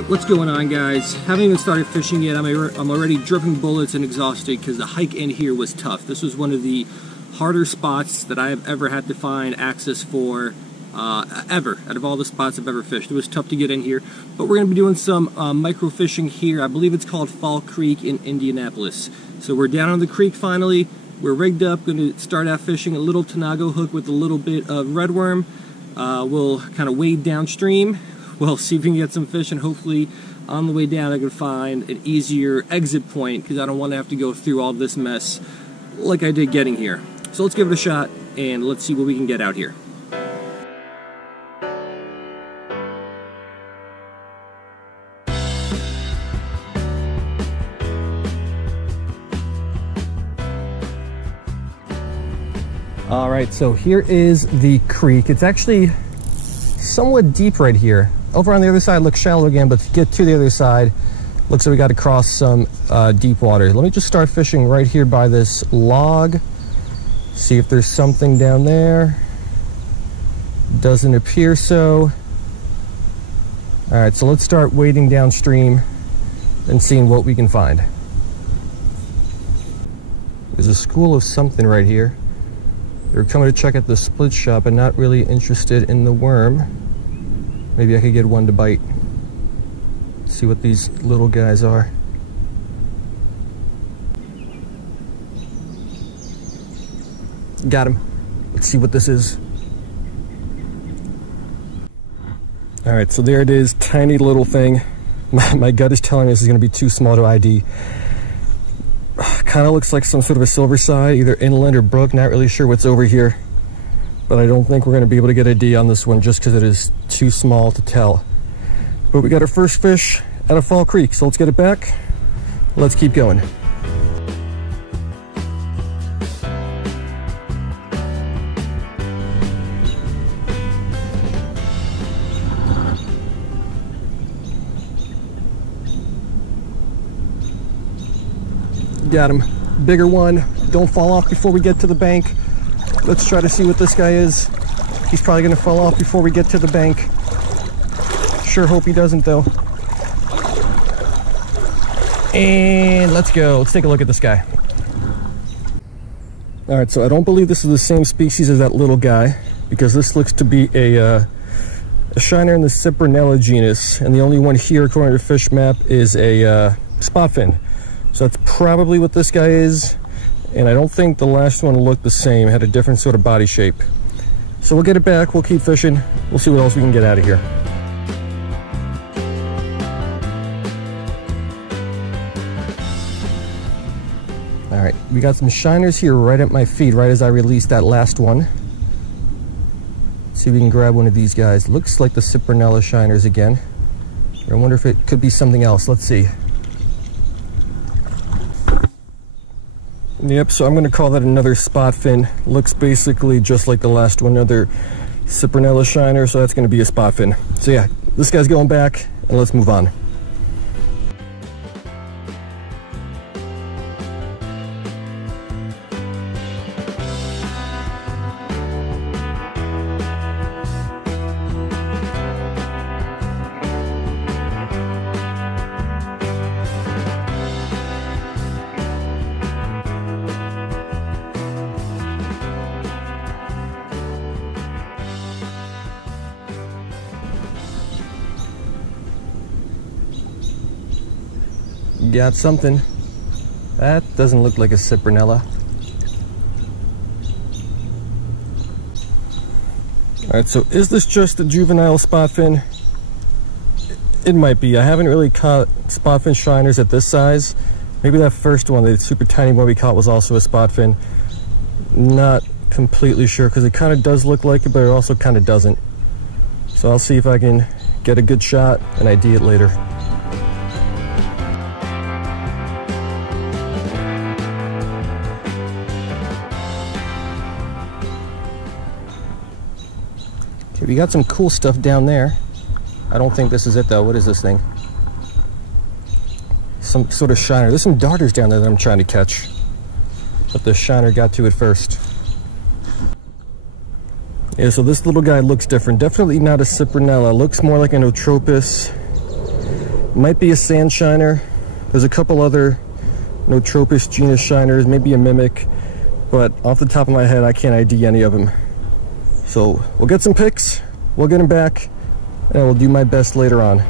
Alright, what's going on, guys? Haven't even started fishing yet. I'm already dripping bullets and exhausted because the hike in here was tough. This was one of the harder spots that I have ever had to find access for, ever. Out of all the spots I've ever fished. It was tough to get in here. But we're going to be doing some microfishing here. I believe it's called Fall Creek in Indianapolis. So we're down on the creek finally. We're rigged up, going to start out fishing a little Tanago hook with a little bit of redworm. We'll kind of wade downstream. We'll see if we can get some fish, and hopefully on the way down I can find an easier exit point because I don't want to have to go through all this mess like I did getting here. So let's give it a shot and let's see what we can get out here. Alright, so here is the creek. It's actually somewhat deep right here. Over on the other side looks shallow again, but to get to the other side, looks like we got to cross some deep water. Let me just start fishing right here by this log. See if there's something down there. Doesn't appear so. Alright, so let's start wading downstream and seeing what we can find. There's a school of something right here. They're coming to check out the split shot, but not really interested in the worm. Maybe I could get one to bite. See what these little guys are. Got him. Let's see what this is. Alright, so there it is. Tiny little thing. My gut is telling me this is going to be too small to ID. Kind of looks like some sort of a silver side, either inland or brook. Not really sure what's over here, but I don't think we're going to be able to get a D on this one just because it is too small to tell. But we got our first fish out of Fall Creek, so let's get it back. Let's keep going. Got him. Bigger one. Don't fall off before we get to the bank. Let's try to see what this guy is. He's probably going to fall off before we get to the bank. Sure hope he doesn't, though. And let's go. Let's take a look at this guy. Alright, so I don't believe this is the same species as that little guy, because this looks to be a shiner in the Cyprinella genus, and the only one here, according to Fish Map, is a spot fin. So that's probably what this guy is, and I don't think the last one looked the same. It had a different sort of body shape. So we'll get it back, we'll keep fishing, we'll see what else we can get out of here. Alright, we got some shiners here right at my feet, right as I released that last one. Let's see if we can grab one of these guys. Looks like the Cyprinella shiners again. I wonder if it could be something else. Let's see. Yep, so I'm going to call that another spot fin. Looks basically just like the last one, another Cyprinella shiner, so that's going to be a spot fin. So yeah, this guy's going back, and let's move on. Got something. That doesn't look like a Cyprinella. Alright, so is this just a juvenile spot fin? It might be. I haven't really caught spot fin shiners at this size. Maybe that first one, the super tiny one we caught, was also a spot fin. Not completely sure, because it kind of does look like it, but it also kind of doesn't. So I'll see if I can get a good shot and ID it later. We got some cool stuff down there. I don't think this is it though. What is this thing? Some sort of shiner. There's some darters down there that I'm trying to catch, but the shiner got to it first. Yeah, so this little guy looks different. Definitely not a Cyprinella. Looks more like a Notropis. Might be a sand shiner. There's a couple other Notropis genus shiners, maybe a mimic, but off the top of my head I can't ID any of them. So we'll get some pics, we'll get them back, and we'll do my best later on.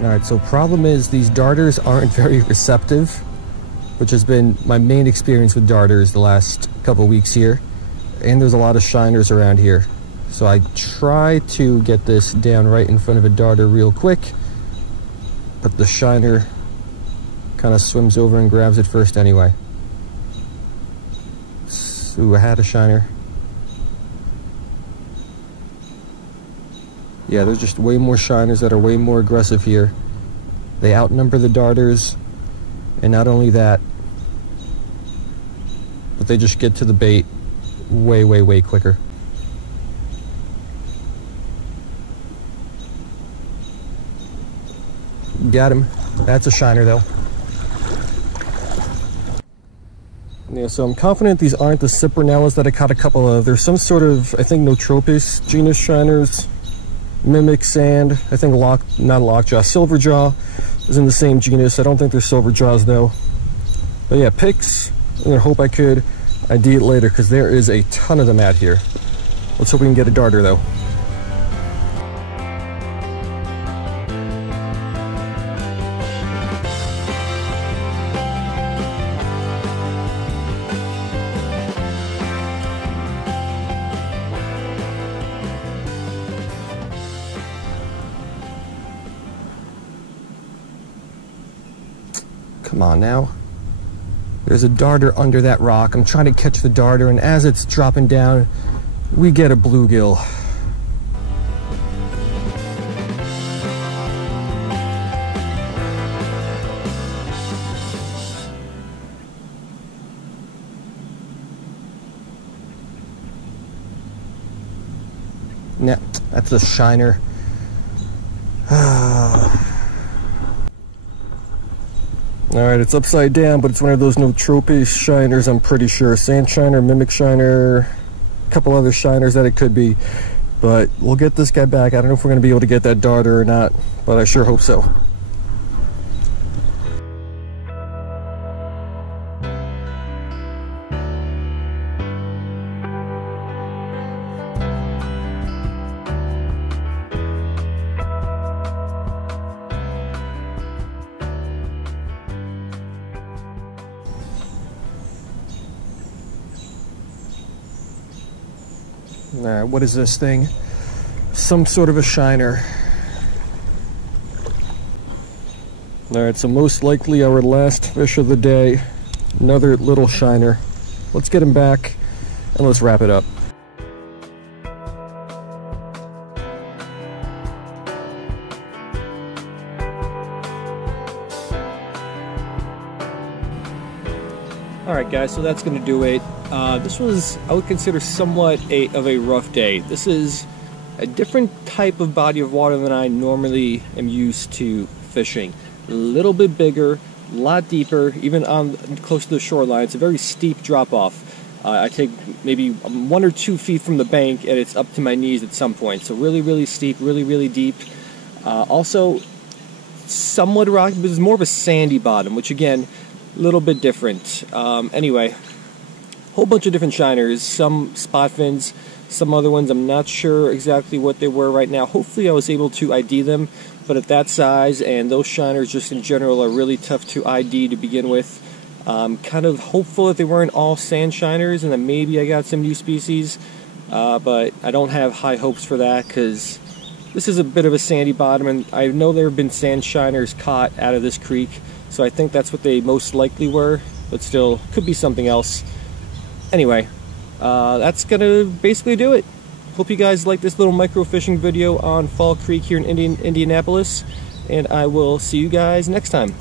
Alright, so problem is these darters aren't very receptive, which has been my main experience with darters the last couple weeks here. And there's a lot of shiners around here. So I try to get this down right in front of a darter real quick, but the shiner kind of swims over and grabs it first anyway. Ooh, I had a shiner. Yeah, there's just way more shiners that are way more aggressive here. They outnumber the darters, and not only that, but they just get to the bait way, way, way quicker. Got him. That's a shiner though. Yeah, so I'm confident these aren't the cyprinellas that I caught a couple of. There's some sort of, I think, Notropis genus shiners. Mimic sand, I think not lockjaw, silverjaw is in the same genus. I don't think they're silverjaws though. But yeah, pics. I'm gonna hope I could ID it later because there is a ton of them out here. Let's hope we can get a darter though. Come on now. There's a darter under that rock. I'm trying to catch the darter, and as it's dropping down, we get a bluegill. Nah, that's a shiner. Alright, it's upside down, but it's one of those Notropis shiners, I'm pretty sure. Sand shiner, mimic shiner, a couple other shiners that it could be. But we'll get this guy back. I don't know if we're going to be able to get that darter or not, but I sure hope so. Alright, what is this thing? Some sort of a shiner. Alright, so most likely our last fish of the day. Another little shiner. Let's get him back and let's wrap it up. Alright guys, so that's going to do it. This was, I would consider, somewhat of a rough day. This is a different type of body of water than I normally am used to fishing. A little bit bigger, a lot deeper, even on close to the shoreline. It's a very steep drop off. I take maybe 1 or 2 feet from the bank and it's up to my knees at some point. So really, really steep, really, really deep. Also somewhat rocky, but it's more of a sandy bottom, which again, a little bit different. Anyway, whole bunch of different shiners, some spot fins, some other ones I'm not sure exactly what they were right now. Hopefully I was able to ID them, but at that size and those shiners just in general are really tough to ID to begin with. Kind of hopeful that they weren't all sand shiners and that maybe I got some new species, but I don't have high hopes for that because this is a bit of a sandy bottom, and I know there have been sand shiners caught out of this creek, so I think that's what they most likely were, but still could be something else. Anyway, that's gonna basically do it. Hope you guys like this little microfishing video on Fall Creek here in Indianapolis, and I will see you guys next time.